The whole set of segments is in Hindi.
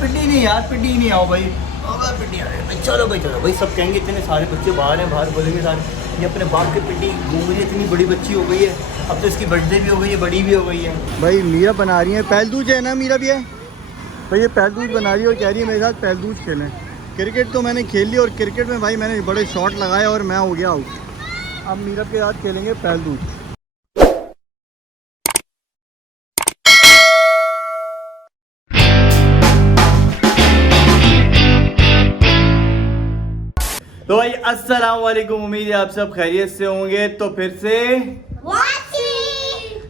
पिंडी नहीं यार, पिंडी नहीं आओ भाई, पिंडी आ रहे भाई, चलो भाई। सब कहेंगे इतने सारे बच्चे बाहर हैं, बाहर बोलेंगे सारे ये अपने बाप के पिंडी घूम रही है, इतनी बड़ी बच्ची हो गई है, अब तो इसकी बर्थडे भी हो गई है, बड़ी भी हो गई है भाई। मीरा बना रही है पहलदूज है ना, मीरा भी है भाई, ये पहलदूज बना रही है और कह रही है मेरे साथ पहलदूज खेलें। क्रिकेट तो मैंने खेल ली और क्रिकेट में भाई मैंने बड़े शॉट लगाए और मैं हो गया आउट। अब मीरा के साथ खेलेंगे पहलदूज। तो भाई अस्सलाम वालेकुम, उम्मीद है आप सब खैरियत से होंगे। तो फिर से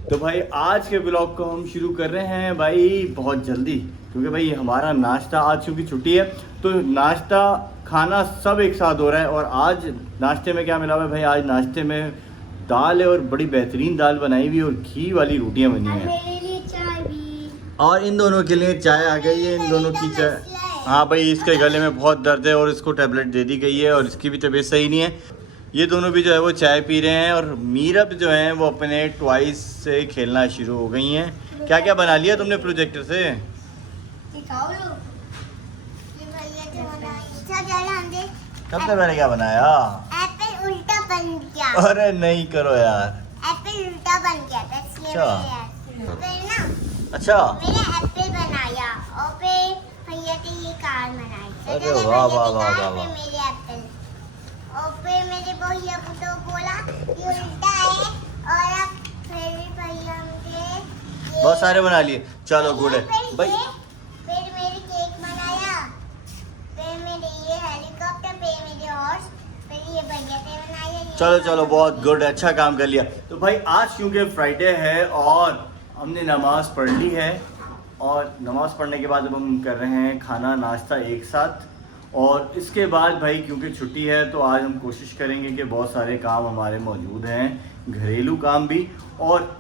तो भाई आज के ब्लॉग को हम शुरू कर रहे हैं भाई बहुत जल्दी, क्योंकि भाई हमारा नाश्ता आज चूँकि छुट्टी है तो नाश्ता खाना सब एक साथ हो रहा है। और आज नाश्ते में क्या मिला हुआ है भाई, आज नाश्ते में दाल है और बड़ी बेहतरीन दाल बनाई हुई और घी वाली रोटियां बनी हैं। और इन दोनों के लिए चाय आ गई है, इन दोनों की चाय। हाँ भाई, इसके गले में बहुत दर्द है और इसको टैबलेट दे दी गई है और इसकी भी तबीयत सही नहीं है। ये दोनों भी जो है वो चाय पी रहे हैं और मीरब जो है वो अपने टॉयज से खेलना शुरू हो गई हैं। क्या क्या बना लिया तुमने प्रोजेक्टर से? सबसे पहले क्या बनाया? एप्पल उल्टा बन गया। अरे नहीं करो यार, एप्पल उल्टा बन गया था इसलिए फिर ना अच्छा मैंने एप्पल बनाया और फिर भैया ने ये कार बनाई। अरे वाह वाह वाह वाह वाह। मेरे एप्पल और फिर मेरे भैया को तो बोला ये उल्टा है और अब फिर भैया मुझे बहुत सारे बना लिए, चलो गुड है भाई। फिर मेरे केक बनाया, फिर मेरे ये हेलीकॉप्टर, फिर मेरे हॉर्स, फिर ये भैया ने बनाया। चलो चलो बहुत गुड, अच्छा काम कर लिया। तो भाई आज क्योंकि फ्राइडे है और हमने नमाज पढ़ ली है और नमाज पढ़ने के बाद अब हम कर रहे हैं खाना नाश्ता एक साथ। और इसके बाद भाई क्योंकि छुट्टी है तो आज हम कोशिश करेंगे कि बहुत सारे काम हमारे मौजूद हैं, घरेलू काम भी और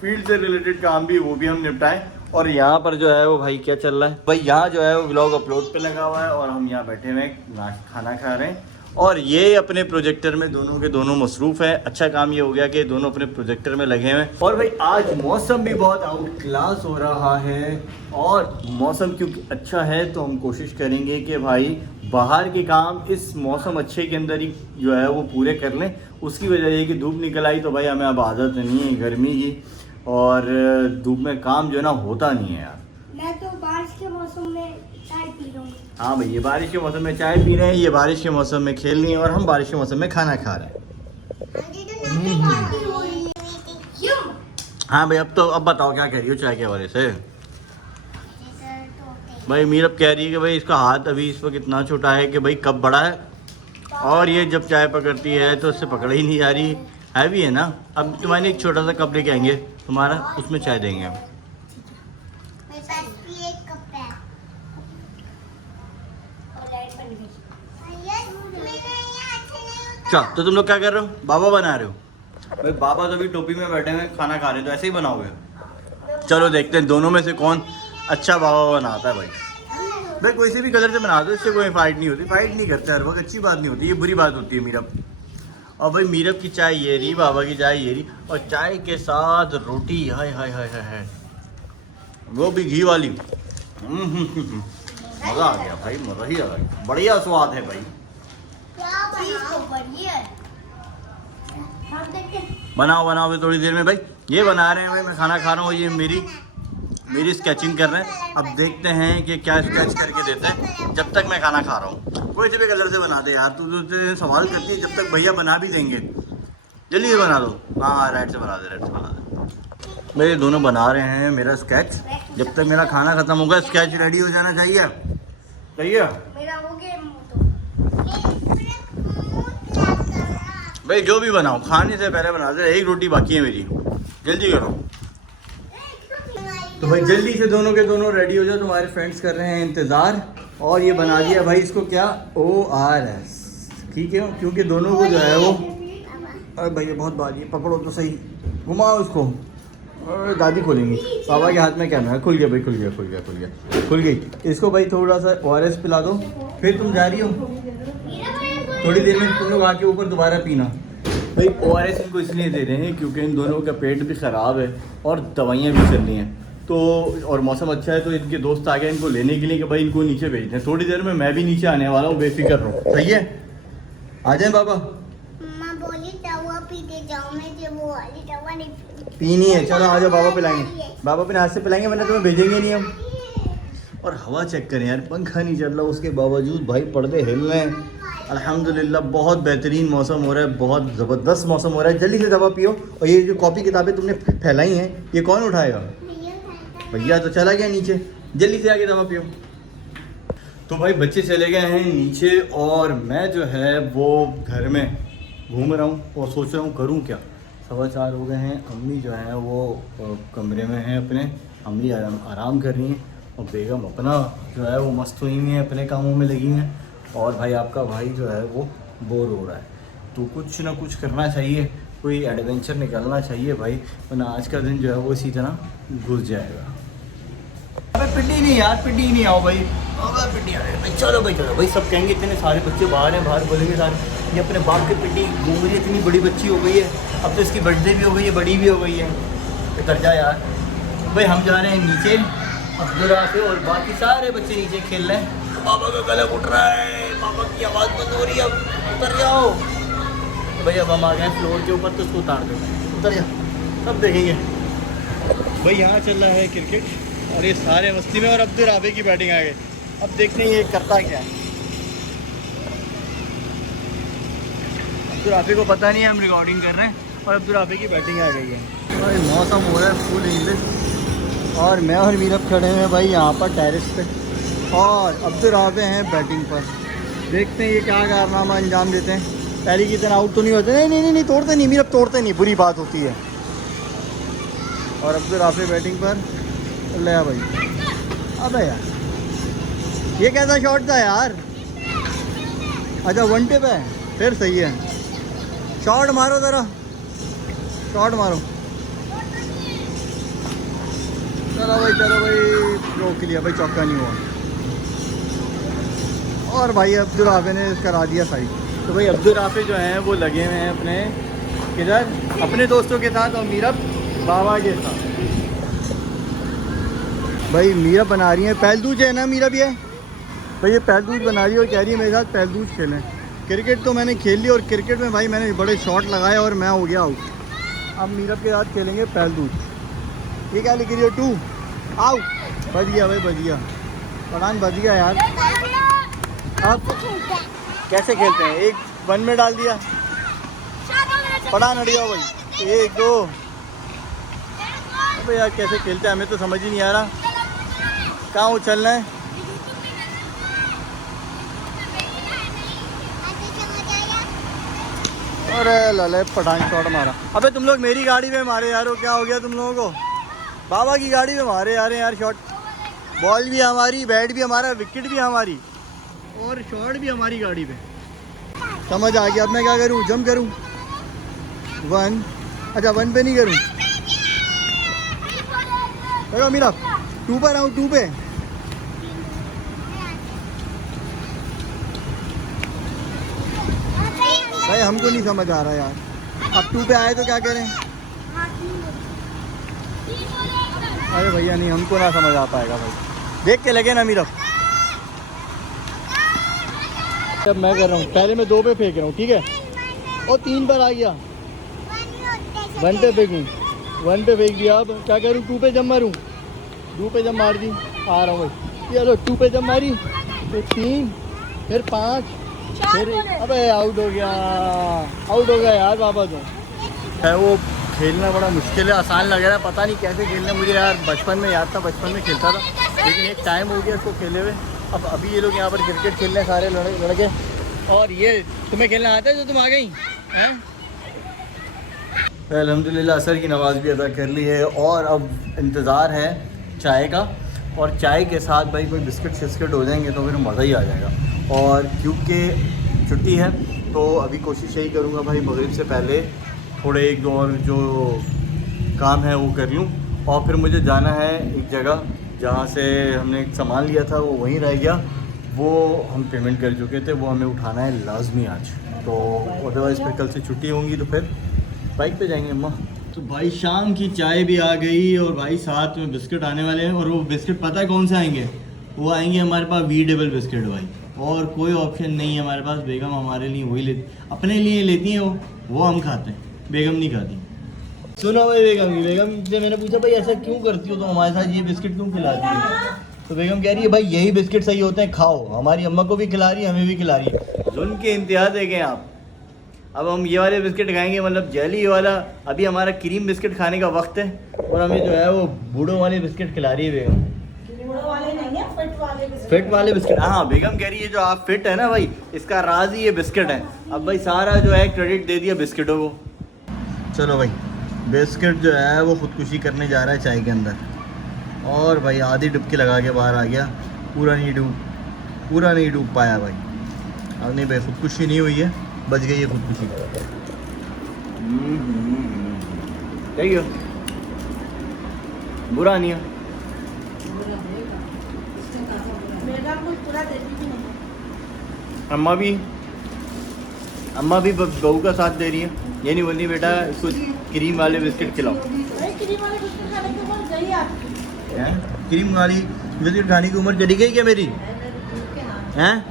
फील्ड से रिलेटेड काम भी, वो भी हम निपटाएं। और यहाँ पर जो है वो भाई क्या चल रहा है भाई, यहाँ जो है वो व्लॉग अपलोड पे लगा हुआ है और हम यहाँ बैठे हुए खाना खा रहे हैं और ये अपने प्रोजेक्टर में दोनों के दोनों मसरूफ़ है। अच्छा काम ये हो गया कि दोनों अपने प्रोजेक्टर में लगे हुए हैं। और भाई आज मौसम भी बहुत आउट क्लास हो रहा है और मौसम क्योंकि अच्छा है तो हम कोशिश करेंगे कि भाई बाहर के काम इस मौसम अच्छे के अंदर ही जो है वो पूरे कर लें। उसकी वजह ये कि धूप निकल आई तो भाई हमें अब आदत नहीं है गर्मी की और धूप में काम जो है ना होता नहीं है यार। मैं तो बारिश के मौसम में चाय पी रहा हूँ। हाँ भाई, ये बारिश के मौसम में चाय पी रहे हैं, ये बारिश के मौसम में खेल रही हैं और हम बारिश के मौसम में खाना खा रहे हैं। हाँ भाई, अब बताओ क्या कह रही हो चाय के हवाले से? भाई मीरब कह रही है कि भाई इसका हाथ अभी इस वक्त इतना छोटा है कि भाई कब बड़ा है और ये जब चाय पकड़ती है तो उससे पकड़ा ही नहीं जा रही। हैवी है ना। अब तुम्हारे एक छोटा सा कप लेके आएंगे तुम्हारा, उसमें चाय देंगे हम। अच्छा तो तुम लोग क्या कर रहे हो? बाबा बना रहे हो? भाई बाबा तो अभी टोपी में बैठे हैं, खाना खा रहे हैं, तो ऐसे ही बनाओगे? चलो देखते हैं दोनों में से कौन अच्छा बाबा बनाता है। भाई कोई से भी कलर से बना दो, इससे कोई फाइट नहीं होती, फाइट नहीं करते हर वक्त, अच्छी बात नहीं होती, ये बुरी बात होती है मीरब। और भाई मीरब की चाय ये रही, बाबा की चाय ये रही और चाय के साथ रोटी, हाय हाय हाय हाय, वो भी घी वाली। मज़ा आ गया भाई, मज़ा ही आ गया, बढ़िया स्वाद है भाई। बनाओ बनाओ थोड़ी देर में भाई, ये बना रहे हैं भाई, मैं खाना खा रहा हूँ, ये मेरी स्केचिंग कर रहे हैं। अब देखते हैं कि क्या स्केच करके देते हैं जब तक मैं खाना खा रहा हूँ। कोई से भी कलर से बना दे यार, तू तो सवाल करती है, जब तक भैया बना भी देंगे। जल्दी से बना दो। हाँ राइट से बना दे, राइट से बना दे। मेरे दोनों बना रहे हैं मेरा स्केच, जब तक मेरा खाना खत्म होगा स्केच रेडी हो जाना चाहिए। सही है भाई, जो भी बनाओ खाने से पहले बना दे। एक रोटी बाकी है मेरी, जल्दी करो। तो भाई जल्दी से दोनों के दोनों रेडी हो जाओ, तुम्हारे फ्रेंड्स कर रहे हैं इंतज़ार। और ये बना दिया भाई इसको क्या, ORS, ठीक है, क्योंकि दोनों को जो है वो, अरे भैया बहुत बारी, पकड़ो तो सही, घुमाओ उसको। और दादी खोलेंगी, पापा के हाथ में कैमरा, खुल गया भाई, खुल गई। इसको भाई थोड़ा सा ORS पिला दो, फिर तुम जा रही हो थोड़ी देर में तुम लोग आके ऊपर दोबारा पीना। भाई ORS इनको इसलिए दे रहे हैं क्योंकि इन दोनों का पेट भी ख़राब है और दवाइयाँ भी चल रही हैं। तो और मौसम अच्छा है तो इनके दोस्त आ गए इनको लेने के लिए कि भाई इनको नीचे भेज दें। थोड़ी देर में मैं भी नीचे आने वाला हूँ, बेफिक्र रहो। सही है, आ जाए बाबा। मम्मा बोली तवा पीते जाओ, मुझे वो वाली तवा नहीं पीनी है, चलो आ जाओ, बाबा पिलाएंगे, बाबा अपने हाथ से पिलाएंगे, वरना तुम्हें भेजेंगे नहीं हम। और हवा चेक करें यार, पंखा नहीं चल रहा, उसके बावजूद भाई पर्दे हिल रहे हैं। अल्हम्दुलिल्लाह बहुत बेहतरीन मौसम हो रहा है, बहुत ज़बरदस्त मौसम हो रहा है। जल्दी से दवा पियो। और ये जो कॉपी किताबें तुमने फैलाई हैं, ये कौन उठाएगा? भैया तो चला गया नीचे, जल्दी से आके दवा पियो। तो भाई बच्चे चले गए हैं नीचे और मैं जो है वो घर में घूम रहा हूँ और सोच रहा हूँ करूँ क्या। 4:15 हो गए हैं। अम्मी जो है वो कमरे में हैं अपने, अम्मी आराम कर रही हैं और बेगम अपना जो है वो मस्त हुई हुई हैं, अपने कामों में लगी हैं। और भाई आपका भाई जो है वो बोर हो रहा है, तो कुछ ना कुछ करना चाहिए, कोई एडवेंचर निकालना चाहिए भाई, वरना आज का दिन जो है वो इसी तरह घुस जाएगा। अबे पिटी नहीं यार, पिटी नहीं, आओ भाई, अबे पिटी आ भाई, चलो भाई, सब कहेंगे इतने सारे बच्चे बाहर हैं, बाहर बोलेंगे सारे ये अपने बाप के पिटी घूम रही है, इतनी बड़ी बच्ची हो गई है, अब तो इसकी बर्थडे भी हो गई है, बड़ी भी हो गई है, तो कर जा यार। भाई हम जा रहे हैं नीचे, अब्दुल राफी और बाकी सारे बच्चे नीचे खेल रहे हैं। पापा का गला उठ रहा है, पापा की आवाज़ बंद हो रही है, अब उतर जाओ। तो भाई अब हम आ गए फ्लोर के ऊपर, तो उसको उतार दो, उतर जाओ, सब देखेंगे। भाई यहाँ चल रहा है क्रिकेट और ये सारे मस्ती में, और अब्दुल राफी की बैटिंग आ गई। अब देखते हैं ये करता क्या है। अब्दुल राफी को पता नहीं है हम रिकॉर्डिंग कर रहे हैं और अब्दुल राफी की बैटिंग आ गई है। भाई मौसम हो रहा है फुल इंग्लिश और मैं और मीरब खड़े हैं भाई यहाँ पर टेरेस पे, और अब्दुल राफी हैं बैटिंग पर। देखते हैं ये क्या कारनामा अंजाम देते हैं। पहले की तरह आउट तो नहीं होते, नहीं तोड़ते नहीं मीरब, तोड़ते नहीं, बुरी बात होती है। और अब्दुल राफी बैटिंग पर ले भाई। अबे यार ये कैसा शॉट था यार। अच्छा वन टिप है, फिर सही है। शॉट मारो ज़रा, शॉट मारो। चलो भाई रोक लिया भाई, चौका नहीं हुआ। और भाई अब्दुल राफी ने करा दिया साइड। तो भाई अब्दुल राफी जो हैं वो लगे हुए हैं अपने किधर, अपने दोस्तों के साथ और मीरब बाबा के साथ। भाई मीरब बना रही है पहलदूज, है ना मीरब ये भाई, ये पहलदूज बना रही है और कह रही है मेरे साथ पहलदूज खेलें। क्रिकेट तो मैंने खेल ली और क्रिकेट में भाई मैंने बड़े शॉट लगाए और मैं हो गया आउट। अब मीरब के साथ खेलेंगे पहलदूज। ये क्या लिख रही है, 2 आउट। बच गया भाई, बच गया, पठान बच गया यार। अब कैसे खेलते हैं, एक 1 में डाल दिया, पठान हट गया भाई, 1 2। अबे यार कैसे खेलते हैं, हमें तो समझ ही नहीं आ रहा कहाँ उछलना है। अरे लले पठान शॉट मारा। अबे तुम लोग मेरी गाड़ी में मारे यार, वो क्या हो गया तुम लोगों को, बाबा की गाड़ी में मारे यार शॉट। बॉल भी हमारी, बैट भी हमारा, विकेट भी हमारी और शॉट भी हमारी गाड़ी पे। समझ आ गया। अब मैं क्या करूँ, जंप करूँ 1, अच्छा 1 पे नहीं करूँ, देखो मेरा 2 पर आऊँ, 2 पे। भाई हमको नहीं समझ आ रहा यार, अब 2 पे आए तो क्या करें। अरे भैया नहीं, हमको ना समझ आ पाएगा भाई, देख के लगे ना मीरा। अब मैं कर रहा हूँ, पहले मैं 2 पे फेंक रहा हूँ, ठीक है, और 3 पर आ गया, 1 पे फेंकूँ, 1 पे फेंक दिया। अब क्या करूँ, 2 पे जब मारूँ, 2 पे जब मार दी, आ रहा हूँ भाई, चलो 2 पे जब मारी, फिर 3, फिर 5, फिर अबे आउट हो गया यार। बाबा तो है वो खेलना बड़ा मुश्किल है, आसान लग रहा है, पता नहीं कैसे खेलना। मुझे यार बचपन में याद था, बचपन में खेलता था, लेकिन एक टाइम हो गया इसको खेले हुए। अब अभी ये लोग यहाँ पर क्रिकेट खेल रहे हैं सारे लड़के। और ये तुम्हें खेलना आता है जो तुम आ गई हैं? अल्हम्दुलिल्लाह असर की नमाज़ भी अदा कर ली है और अब इंतज़ार है चाय का, और चाय के साथ भाई कोई बिस्किट शिस्किट हो जाएंगे तो फिर मज़ा ही आ जाएगा। और क्योंकि छुट्टी है तो अभी कोशिश यही करूँगा भाई मगरिब से पहले थोड़े 1-2 और जो काम है वो कर लूँ। और फिर मुझे जाना है एक जगह जहाँ से हमने एक सामान लिया था वो वहीं रह गया, वो हम पेमेंट कर चुके थे, वो हमें उठाना है लाजमी आज। तो अदरवाइज़ फिर कल से छुट्टी होंगी तो फिर बाइक पे जाएंगे अम्मा। तो भाई शाम की चाय भी आ गई और भाई साथ में बिस्किट आने वाले हैं। और वो बिस्किट पता है कौन से आएंगे? वो आएंगे हमारे पास वीडेबल बिस्किट भाई, और कोई ऑप्शन नहीं है हमारे पास। बेगम हमारे लिए वही लेती, अपने लिए लेती हैं वो हम खाते हैं, बेगम नहीं खाती। सुनो भाई, बेगम से मैंने पूछा भाई ऐसा क्यों करती हो तुम हमारे साथ, ये बिस्किट क्यों खिलाती हो? तो बेगम कह रही है भाई यही बिस्किट सही होते हैं, खाओ। हमारी अम्मा को भी खिला रही है, हमें भी खिला रही है। जुल्म के इंतहा देखें आप। अब हम ये वाले बिस्किट खाएंगे, मतलब जेली वाला। अभी हमारा क्रीम बिस्किट खाने का वक्त है और हमें जो है वो बूढ़ों वाले बिस्किट खिला रही है बेगम। फिट वाले बिस्किट, हाँ बेगम कह रही है जो आप फिट है ना भाई, इसका राज ही ये बिस्किट है। अब भाई सारा जो है क्रेडिट दे दिया बिस्किटों को। चलो भाई, बिस्किट जो है वो खुदकुशी करने जा रहा है चाय के अंदर, और भाई आधी डुबकी लगा के बाहर आ गया। पूरा नहीं डूब पाया भाई। अब नहीं भाई, खुदकुशी नहीं हुई है, बच गई है खुदकुशी। सही है, बुरा नहीं है। अम्मा भी बहू का साथ दे रही है। ये नहीं बोलनी बेटा कुछ क्रीम वाले बिस्किट खिलाओ। क्रीम वाली बिस्किट खाने की उम्र चली गई क्या मेरी? हैं,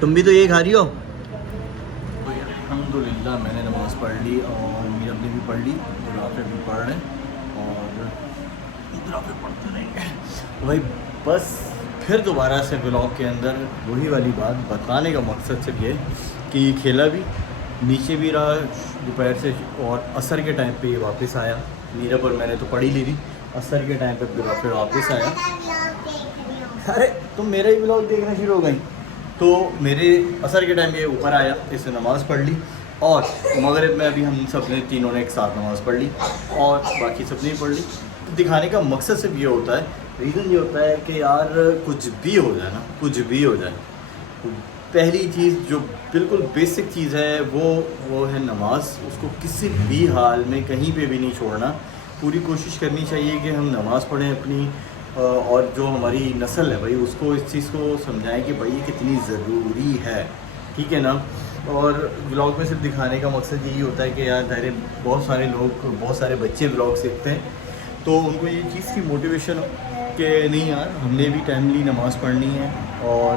तुम भी तो ये खा रही हो। अल्हम्दुलिल्लाह मैंने नमाज़ पढ़ ली और मीरब ने भी पढ़ ली, राफे भी पढ़ रहे और राफे पढ़ते रहेंगे भाई। बस फिर दोबारा से ब्लॉग के अंदर वही वाली बात बताने का मकसद सिर्फ ये कि खेला भी, नीचे भी रहा दोपहर से, और असर के टाइम पे ये वापस आया। मीरब और मैंने तो पढ़ी ली थी, असर के टाइम पे फिर वापस आया। अरे तुम मेरा ही ब्लॉग देखना शुरू हो गई। तो मेरे असर के टाइम पे ऊपर आया, इससे नमाज़ पढ़ ली, और मगरिब में अभी हम सब ने तीनों ने एक साथ नमाज़ पढ़ ली और बाकी सब ने पढ़ ली। दिखाने का मकसद सिर्फ ये होता है, रीज़न ये होता है कि यार कुछ भी हो जाए ना, कुछ भी हो जाए, पहली चीज़ जो बिल्कुल बेसिक चीज़ है वो है नमाज। उसको किसी भी हाल में कहीं पे भी नहीं छोड़ना। पूरी कोशिश करनी चाहिए कि हम नमाज़ पढ़ें अपनी, और जो हमारी नस्ल है भाई उसको इस चीज़ को समझाएं कि भाई ये कितनी ज़रूरी है, ठीक है ना। और ब्लॉग में सिर्फ दिखाने का मकसद यही होता है कि यार दायरे बहुत सारे लोग, बहुत सारे बच्चे ब्लॉग सीखते हैं, तो उनको ये चीज़ की मोटिवेशन हो कि नहीं यार हमने भी टाइमली नमाज़ पढ़नी है। और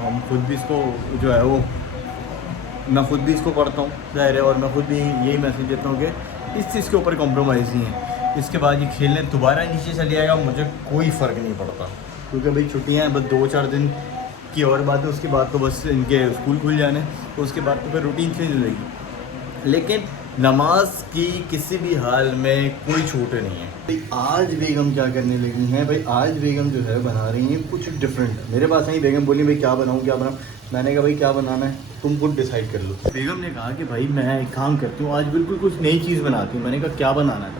हम खुद भी इसको जो है वो, मैं खुद भी इसको पढ़ता हूँ ज़ाहिर है, और मैं खुद भी यही मैसेज देता हूँ कि इस चीज़ के ऊपर कॉम्प्रोमाइज़ नहीं है। इसके बाद ये खेलने दोबारा नीचे चले जाएगा, मुझे कोई फ़र्क नहीं पड़ता, क्योंकि भाई छुट्टियाँ हैं बस 2-4 दिन की और बात है। उसके बाद तो बस इनके स्कूल खुल जाने, तो उसके बाद तो फिर रूटीन चेंज हो जाएगी। लेकिन नमाज की किसी भी हाल में कोई छूट नहीं है भाई। आज बेगम क्या करने लगी हैं भाई, आज बेगम जो है बना रही हैं कुछ डिफरेंट। मेरे पास आई बेगम बोली भाई क्या बनाऊँ। मैंने कहा भाई क्या बनाना है तुम खुद डिसाइड कर लो। बेगम ने कहा कि भाई मैं एक काम करती हूँ, आज बिल्कुल कुछ नई चीज़ बनाती हूँ। मैंने कहा क्या बनाना है?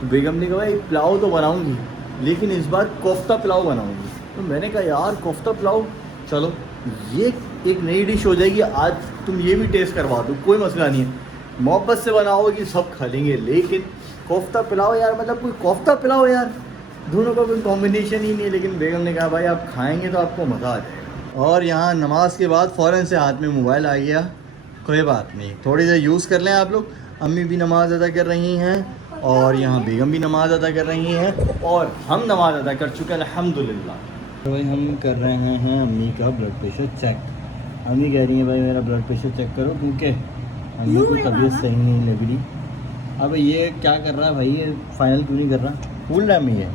तो बेगम ने कहा भाई पुलाव तो बनाऊँगी, लेकिन इस बार कोफ्ता पुलाव बनाऊँगी। तो मैंने कहा यार कोफ्ता पुलाव, चलो ये एक नई डिश हो जाएगी, आज तुम ये भी टेस्ट करवा दो, कोई मसला नहीं है। मोहब्बत से बनाओगे सब खा लेंगे, लेकिन कोफ्ता पुलाव यार, मतलब कोई कोफ्ता पुलाव यार, दोनों का कोई कॉम्बिनेशन ही नहीं है। लेकिन बेगम ने कहा भाई आप खाएंगे तो आपको मज़ा आ जाएगा। और यहाँ नमाज के बाद फ़ौरन से हाथ में मोबाइल आ गया, कोई बात नहीं, थोड़ी देर यूज़ कर लें आप लोग। अम्मी भी नमाज़ अदा कर रही हैं और यहाँ बेगम भी नमाज़ अदा कर रही हैं, और हम नमाज़ अदा कर चुके हैं अल्हम्दुलिल्लाह। तो भाई हम कर रहे हैं अम्मी का ब्लड प्रेशर चेक। अम्मी कह रही है भाई मेरा ब्लड प्रेशर चेक करो, क्योंकि अम्मी को तबीयत सही नहीं लग रही। अब ये क्या कर रहा है भाई, ये फाइनल क्यों नहीं कर रहा? भूल रहा अम्मी ये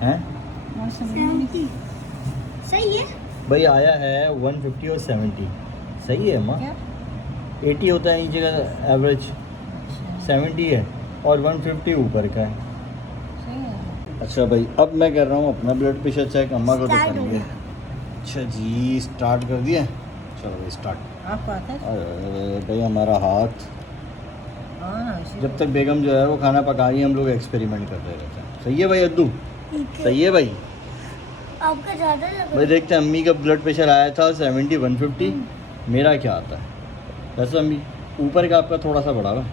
हैं सही है भाई, आया है 150 और 70 सही है माँ। 80 होता है नीचे का एवरेज, 70 है और 150 ऊपर का है। अच्छा भाई अब मैं कर रहा हूँ अपना ब्लड प्रेशर चेक, अम्मा को तो कर लिया। अच्छा जी स्टार्ट कर दिया, चलो भाई स्टार्ट। आपको आता है भाई हमारा हाथ, जब तक बेगम जो है वो खाना पका रही है हम लोग एक्सपेरिमेंट करते रहते हैं। सही है भाई अद्दू, सही है भाई। आपका ज़्यादा लग भाई देखते हैं अम्मी का ब्लड प्रेशर आया था 70 150, मेरा क्या आता है? वैसे अम्मी ऊपर का आपका थोड़ा सा बढ़ा हुआ,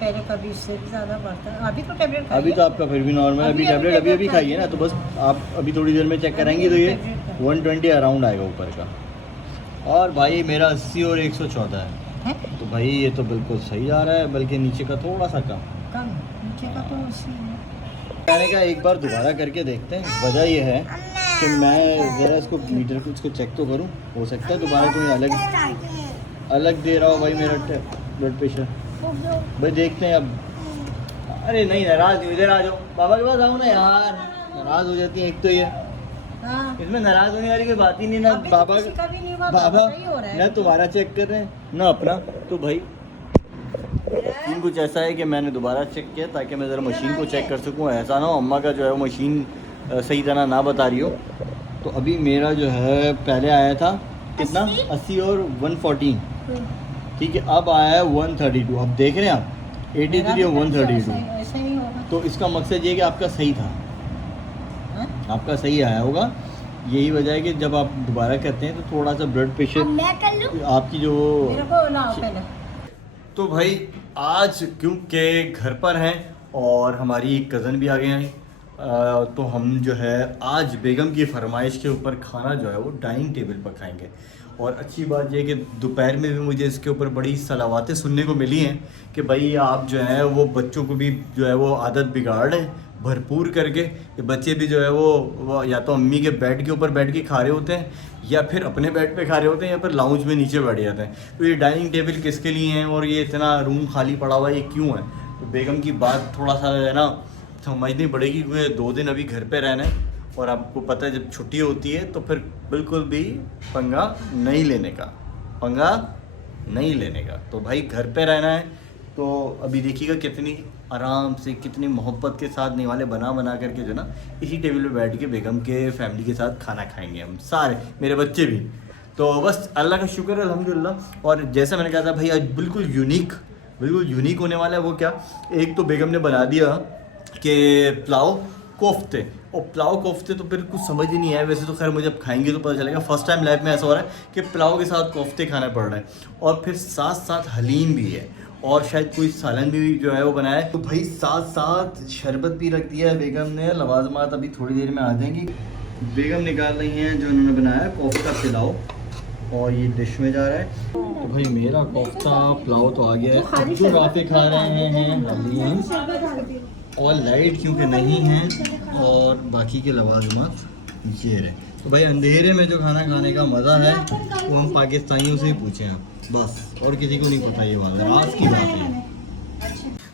पहले कभी इससे भी ज़्यादा बढ़ता है। अभी तो टैबलेट अभी तो आपका फिर भी नॉर्मल है। अभी टैबलेट अभी खाइए ना, तो बस आप अभी थोड़ी देर में चेक कराएंगे तो ये 120 अराउंड आएगा ऊपर का। और भाई मेरा 80 और 114 है। है तो भाई ये तो बिल्कुल सही आ रहा है, बल्कि नीचे का थोड़ा सा कम। कम नीचे का तो उसी है। मैंने कहा एक बार दोबारा करके देखते हैं। वजह ये है कि मैं ज़रा इसको मीटर को इसको चेक तो करूं, हो सकता है दोबारा कोई अलग दे रहा हो भाई मेरा ब्लड प्रेशर। भाई देखते हैं अब। अरे नहीं नाराज़ नहीं, इधर आ जाओ, बाबा के पास आओ ना यार। नाराज़ हो जाती है एक तो ये, हाँ इसमें नाराज़ होने वाली कोई बात ही नहीं ना। अभी तो बाबा किसी का भी नहीं हुआ, बाबा सही हो रहा है। ना तुम्हारा चेक कर रहे हैं ना अपना। तो भाई सीन कुछ ऐसा है कि मैंने दोबारा चेक किया ताकि मैं ज़रा मशीन को चेक कर सकूं। ऐसा ना हो अम्मा का जो है वो मशीन सही तरह ना बता रही हो। तो अभी मेरा जो है पहले आया था कितना 80 और 114, ठीक है। अब आया है 132। अब देख रहे हैं आप 83 और 132। ऐसा ही होगा। तो इसका मकसद ये कि आपका सही था, हाँ? आपका सही आया होगा। यही वजह है कि जब आप दोबारा करते हैं तो थोड़ा सा ब्लड प्रेशर मैं कर लूं? आपकी जो मेरे को लाओ पहले। तो भाई आज क्योंकि घर पर हैं और हमारी कज़न भी आ गए हैं, तो हम जो है आज बेगम की फरमाइश के ऊपर खाना जो है वो डाइनिंग टेबल पर खाएंगे। और अच्छी बात यह कि दोपहर में भी मुझे इसके ऊपर बड़ी सलावातें सुनने को मिली हैं कि भाई आप जो है वो बच्चों को भी जो है वो आदत बिगाड़ रहे हैं भरपूर करके। कि बच्चे भी जो है वो या तो अम्मी के बेड के ऊपर बैठ के खा रहे होते हैं या फिर अपने बेड पे खा रहे होते हैं या फिर लाउंज में नीचे बैठ जाते हैं। तो ये डाइनिंग टेबल किसके लिए हैं और ये इतना रूम खाली पड़ा हुआ है, ये क्यों है? तो बेगम की बात थोड़ा सा है ना समझनी पड़ेगी, क्योंकि 2 दिन अभी घर पे रहना है और आपको पता है जब छुट्टी होती है तो फिर बिल्कुल भी पंगा नहीं लेने का। तो भाई घर पे रहना है। तो अभी देखिएगा कितनी आराम से कितनी मोहब्बत के साथ निवाले बना करके जो ना इसी टेबल पे बैठ के बेगम के फैमिली के साथ खाना खाएंगे हम सारे, मेरे बच्चे भी। तो बस अल्लाह का शुक्र है अल्हम्दुलिल्लाह। और जैसा मैंने कहा था भाई आज बिल्कुल यूनिक होने वाला है। वो क्या, एक तो बेगम ने बना दिया कि पुलाव कोफ्ते, और पुलाव कोफ्ते तो फिर कुछ समझ ही नहीं आया। वैसे तो खैर मुझे अब खाएंगे तो पता चलेगा। फर्स्ट टाइम लाइफ में ऐसा हो रहा है कि पुलाव के साथ कोफ्ते खाना पड़ रहा है और फिर साथ साथ हलीम भी है और शायद कोई सालन भी जो है वो बनाया है। तो भाई साथ साथ शरबत भी रख दिया है बेगम ने। लवाजमात अभी थोड़ी देर में आ जाएंगी। बेगम निकाल रही हैं जो उन्होंने बनाया कोफ्ता पुलाव और ये डिश में जा रहा है। तो भाई मेरा कोफ्ता पुलाव तो आ गया है। कद्दू राफे खा रहे हैं हलीम और लाइट क्योंकि नहीं है और बाकी के लवाजमात ये रहे। तो भाई अंधेरे में जो खाना खाने का मज़ा है वो हम पाकिस्तानियों से ही पूछें आप, बस और किसी को नहीं पता ये बात है, आज की बात है।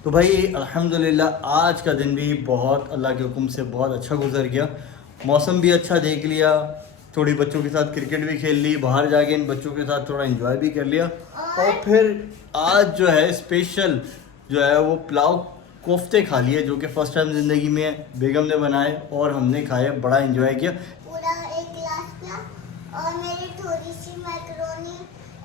तो भाई अल्हम्दुलिल्लाह आज का दिन भी बहुत अल्लाह के हुक्म से बहुत अच्छा गुजर गया। मौसम भी अच्छा देख लिया, थोड़ी बच्चों के साथ क्रिकेट भी खेल ली, बाहर जाके इन बच्चों के साथ थोड़ा एंजॉय भी कर लिया। और फिर आज जो है स्पेशल जो है वो पुलाव कोफ्ते खा लिए जो कि फ़र्स्ट टाइम ज़िंदगी में बेगम ने बनाए और हमने खाए, बड़ा एंजॉय किया। पूरा 1 गिलास पिया और मेरी थोड़ी सी मैकरोनी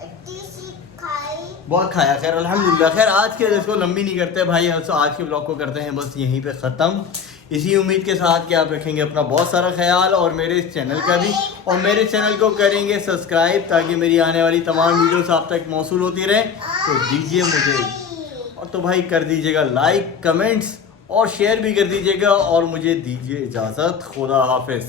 इतनी सी खाई। बहुत खाया। खैर अल्हम्दुलिल्लाह। खैर आज के इसको लंबी नहीं करते भाई, तो आज के ब्लॉग को करते हैं बस यहीं पे ख़त्म। इसी उम्मीद के साथ कि आप रखेंगे अपना बहुत सारा ख्याल और मेरे इस चैनल का भी, और मेरे चैनल को करेंगे सब्सक्राइब ताकि मेरी आने वाली तमाम वीडियोस आप तक मौसूल होती रहे। तो दीजिए मुझे, और तो भाई कर दीजिएगा लाइक, कमेंट्स और शेयर भी कर दीजिएगा और मुझे दीजिए इजाज़त। खुदा हाफिज़।